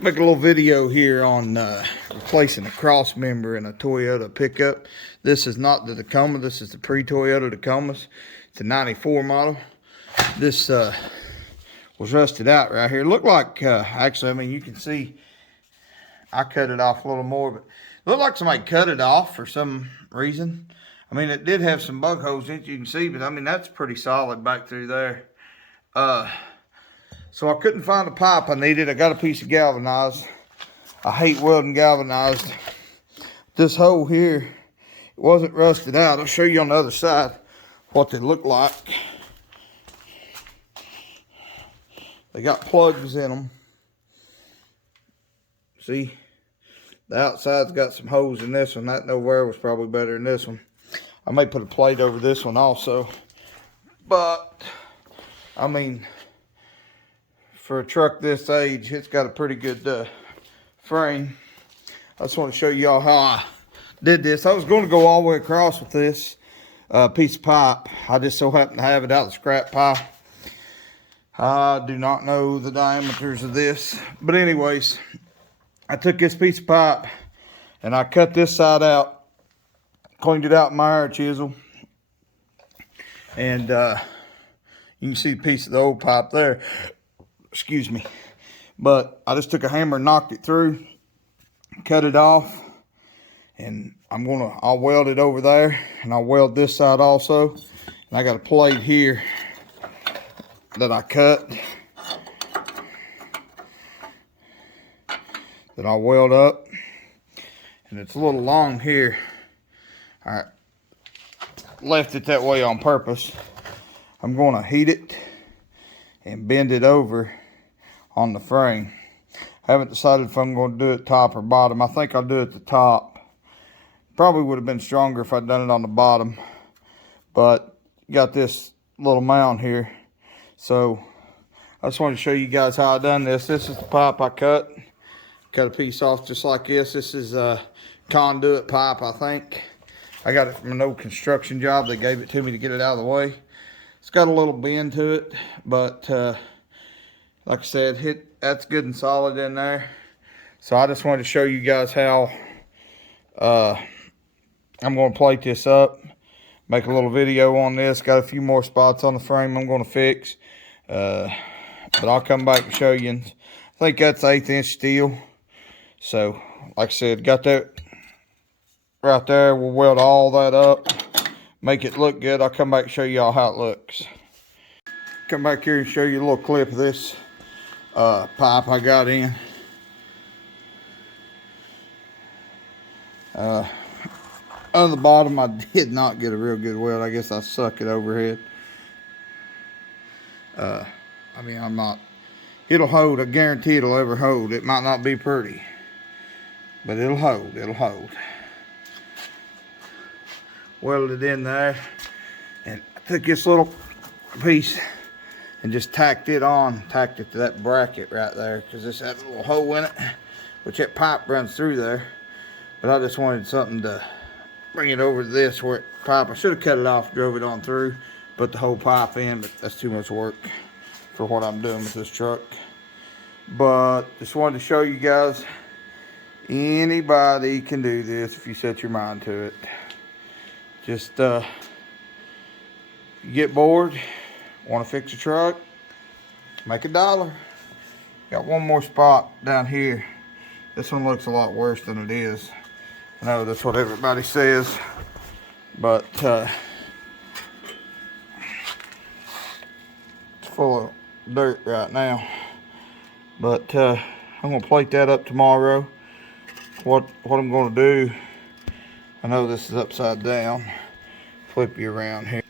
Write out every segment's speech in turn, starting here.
Make a little video here on replacing a cross member in a Toyota pickup. This is not the Tacoma. This is the pre-Toyota Tacomas. It's a 94 model. This was rusted out right here. Looked like, actually, I mean, you can see I cut it off a little more, but it looked like somebody cut it off for some reason. I mean, it did have some bug holes in it, you can see, but I mean, that's pretty solid back through there. So I couldn't find the pipe I needed. I got a piece of galvanized. I hate welding galvanized. This hole here, it wasn't rusted out. I'll show you on the other side what they look like. They got plugs in them. See, the outside's got some holes in this one. That nowhere was probably better than this one. I may put a plate over this one also. But, I mean, for a truck this age, it's got a pretty good frame. I just want to show y'all how I did this. I was going to go all the way across with this piece of pipe. I just so happened to have it out of the scrap pile. I do not know the diameters of this. But anyways, I took this piece of pipe and I cut this side out. Cleaned it out with my iron chisel. And you can see the piece of the old pipe there. Excuse me. But I just took a hammer and knocked it through. Cut it off. And I'll weld it over there. And I'll weld this side also. And I got a plate here that I cut. That I'll weld up. And it's a little long here. I left it that way on purpose. I'm going to heat it and bend it over on the frame. I haven't decided if I'm going to do it top or bottom. I think I'll do it at the top. Probably would have been stronger if I'd done it on the bottom. But got this little mound here. So I just wanted to show you guys how I done this. This is the pipe I cut. Cut a piece off just like this. This is a conduit pipe, I think. I got it from an old construction job. They gave it to me to get it out of the way. It's got a little bend to it, but like I said, that's good and solid in there. So I just wanted to show you guys how I'm going to plate this up. Make a little video on this. Got a few more spots on the frame I'm going to fix. But I'll come back and show you. I think that's 1/8 inch steel. So, like I said, got that right there. We'll weld all that up. Make it look good. I'll come back and show y'all how it looks. Come back here and show you a little clip of this pipe I got in. On the bottom, I did not get a real good weld. I guess I suck at overhead. I mean, it'll hold. I guarantee it'll ever hold. It might not be pretty, but it'll hold. It'll hold. Welded it in there, and I took this little piece and just tacked it to that bracket right there, because this had a little hole in it, which that pipe runs through there. But I just wanted something to bring it over to this where it pipe. I should have cut it off, drove it on through, put the whole pipe in, but that's too much work for what I'm doing with this truck. But just wanted to show you guys, anybody can do this if you set your mind to it. Just you get bored, want to fix a truck, make $1. Got one more spot down here. This one looks a lot worse than it is. I know that's what everybody says, but it's full of dirt right now. But I'm gonna plate that up tomorrow. What I'm gonna do, I know this is upside down. Flip you around here.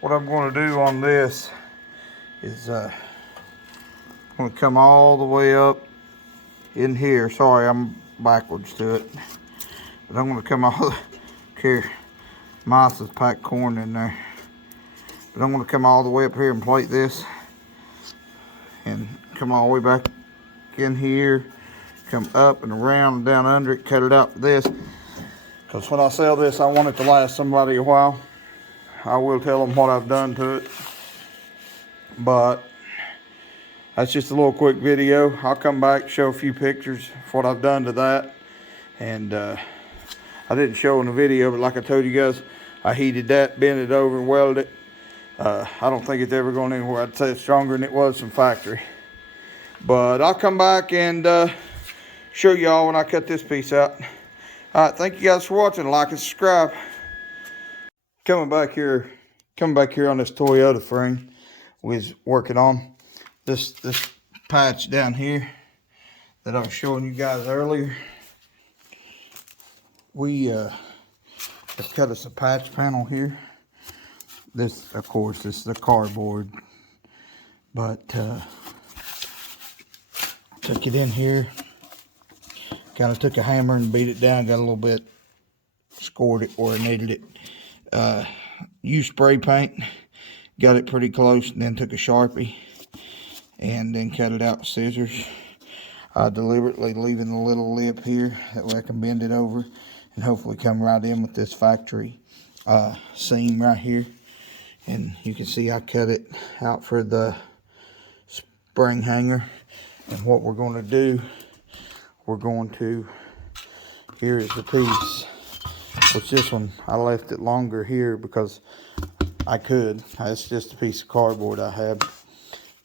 What I'm going to do on this is I'm going to come all the way up in here. Sorry, I'm backwards to it. But I'm going to come all here. Mice has packed corn in there. But I'm going to come all the way up here and plate this. And come all the way back in here, come up and around and down under it, cut it out for this. Because when I sell this, I want it to last somebody a while. I will tell them what I've done to it. But that's just a little quick video. I'll come back, show a few pictures of what I've done to that. And I didn't show in the video, but like I told you guys, I heated that, bent it over, and welded it. I don't think it's ever going anywhere. I'd say it's stronger than it was from factory. But I'll come back and show y'all when I cut this piece out. All right, thank you guys for watching. Like and subscribe. Coming back here on this Toyota frame we was working on. This patch down here that I was showing you guys earlier. We cut us a patch panel here. This, of course, this is the cardboard, but took it in here, kind of took a hammer and beat it down, got a little bit, scored it or needed it. Used spray paint, got it pretty close, and then took a Sharpie and then cut it out with scissors. Deliberately leaving a little lip here, that way I can bend it over and hopefully come right in with this factory seam right here. And you can see I cut it out for the spring hanger. And what we're going to do, here is the piece, which this one, I left it longer here because I could. It's just a piece of cardboard I had.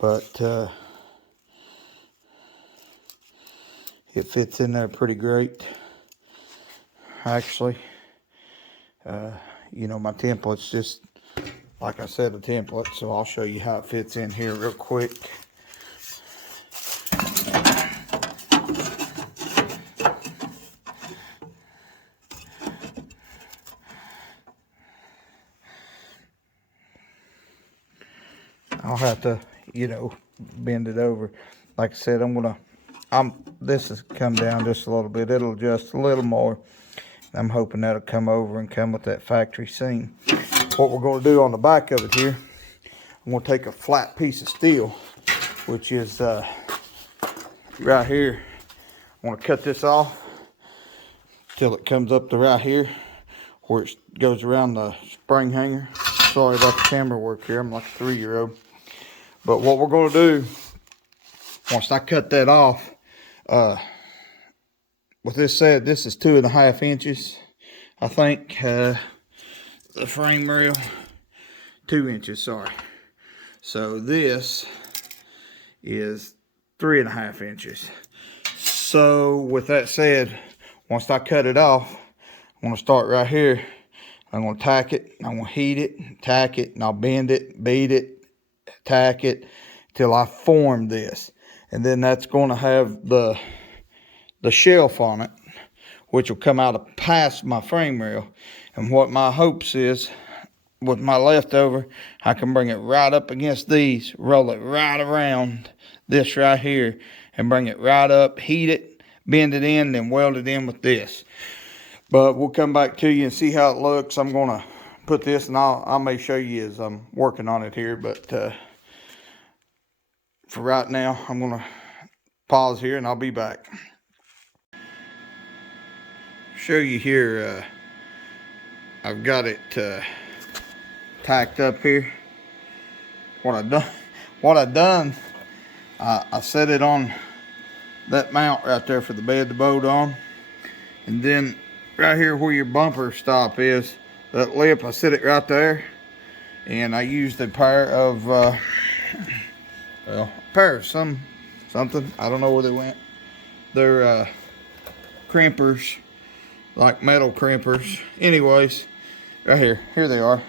But it fits in there pretty great. Actually, you know, my template's just, like I said, a template. So I'll show you how it fits in here real quick. I'll have to, you know, bend it over. Like I said, this has come down just a little bit. It'll adjust a little more. I'm hoping that'll come over and come with that factory seam. What we're going to do on the back of it here, I'm going to take a flat piece of steel, which is right here. I want to cut this off till it comes up to right here, where it goes around the spring hanger. Sorry about the camera work here. I'm like a 3-year-old. But what we're going to do, once I cut that off, with this said, this is 2.5 inches. I think the frame rail, 2 inches, sorry. So this is 3.5 inches. So with that said, once I cut it off, I'm going to start right here. I'm going to tack it, I'm going to heat it, tack it, and I'll bend it, beat it, tack it till I form this. And then that's going to have the shelf on it, which will come out of past my frame rail. And what my hopes is, with my leftover, I can bring it right up against these, roll it right around this right here, and bring it right up, heat it, bend it in, then weld it in with this. But we'll come back to you and see how it looks. I'm going to put this, and I may show you as I'm working on it here, but for right now, I'm going to pause here and I'll be back. Show you here, I've got it tacked up here. What I done, I set it on that mount right there for the bed to bolt on, and then right here where your bumper stop is, that lip, I set it right there, and I used a pair of something, I don't know where they went. They're crimpers, like metal crimpers. Anyways, right here they are,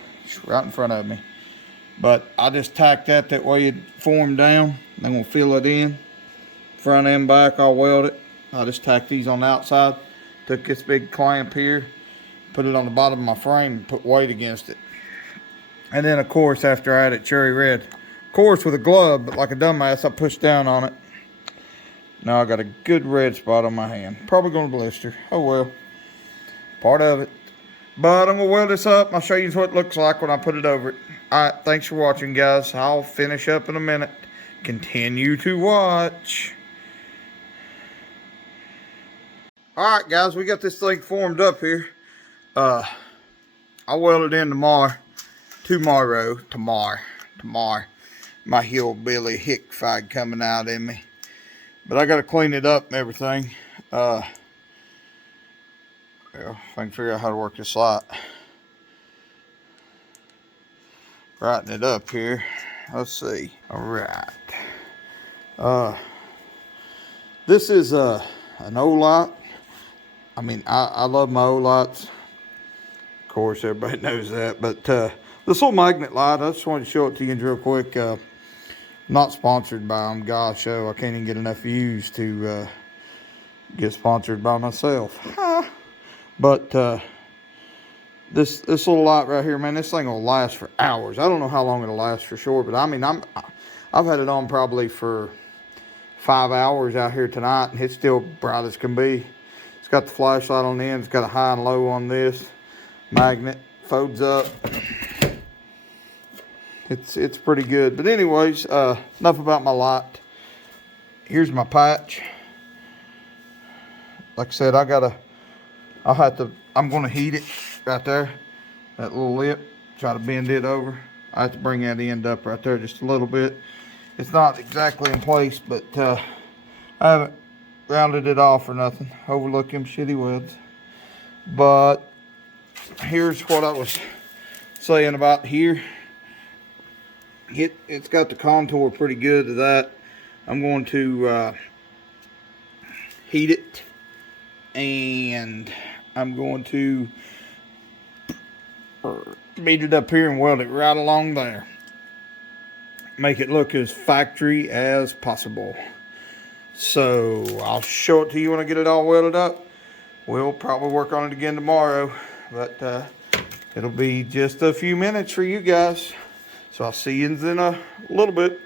right in front of me. But I just tacked that way it formed down. I'm gonna fill it in, front and back. I'll weld it. I just tacked these on the outside. Took this big clamp here, put it on the bottom of my frame, and put weight against it. And then of course, after I added cherry red, of course with a glove, but like a dumbass, I pushed down on it. Now I got a good red spot on my hand. Probably gonna blister. Oh well, part of it. But I'm gonna weld this up and I'll show you what it looks like when I put it over it. All right, thanks for watching, guys. I'll finish up in a minute. Continue to watch. All right, guys, we got this thing formed up here. I'll weld it in tomorrow. Tomorrow. My hillbilly hick fag coming out in me. But I got to clean it up and everything. Well, if I can figure out how to work this light. Writing it up here. Let's see. All right. This is an Olight. I mean, I love my Olights. Of course, everybody knows that. But this little magnet light, I just wanted to show it to you real quick. Not sponsored by them. Gosh, I can't even get enough views to get sponsored by myself. But this little light right here, man, this thing will last for hours. I don't know how long it'll last for sure, but I mean, I've had it on probably for 5 hours out here tonight, and it's still bright as can be. It's got the flashlight on the end. It's got a high and low on this magnet. Folds up. It's pretty good. But anyways, enough about my light. Here's my patch. Like I said, I'm gonna heat it right there. That little lip. Try to bend it over. I have to bring that end up right there just a little bit. It's not exactly in place, but I haven't rounded it off or nothing. Overlook them shitty welds. But here's what I was saying about here. It's got the contour pretty good to that. I'm going to heat it, and I'm going to beat it up here and weld it right along there. Make it look as factory as possible. So I'll show it to you when I get it all welded up. We'll probably work on it again tomorrow, but it'll be just a few minutes for you guys. So I'll see you in a little bit.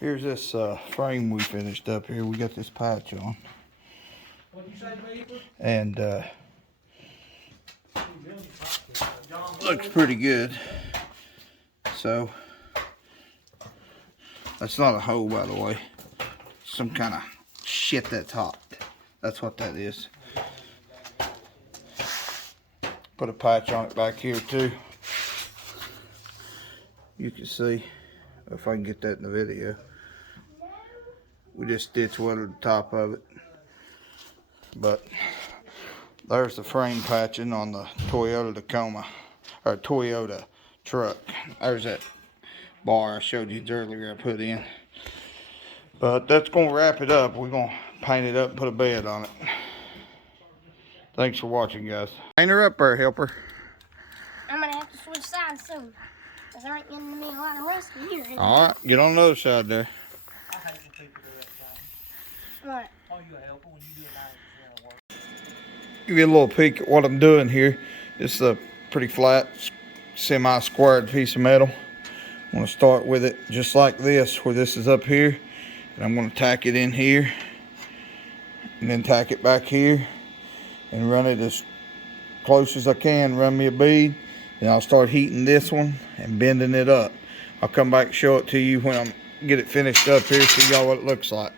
Here's this frame we finished up here. We got this patch on. What'd you say, Beaver? And looks pretty good. So that's not a hole, by the way. Some kind of shit that's hot. That's what that is. Put a patch on it back here too. You can see, if I can get that in the video. We just stitch welded the top of it. But there's the frame patching on the Toyota Tacoma, or Toyota truck. There's that bar I showed you earlier I put in. But that's going to wrap it up. We're going to paint it up and put a bed on it. Thanks for watching, guys. Paint her up there, helper. I'm going to have to switch sides soon, because there ain't getting to be a lot of rust in here. Alright, get on the other side there. I hate when people do that, John. What? Oh, you a helper when you do a work. Give you a little peek at what I'm doing here. This is a pretty flat, semi-squared piece of metal. I'm going to start with it just like this, where this is up here. And I'm going to tack it in here. And then tack it back here. And run it as close as I can. Run me a bead. And I'll start heating this one and bending it up. I'll come back and show it to you when I get it finished up here, so y'all what it looks like.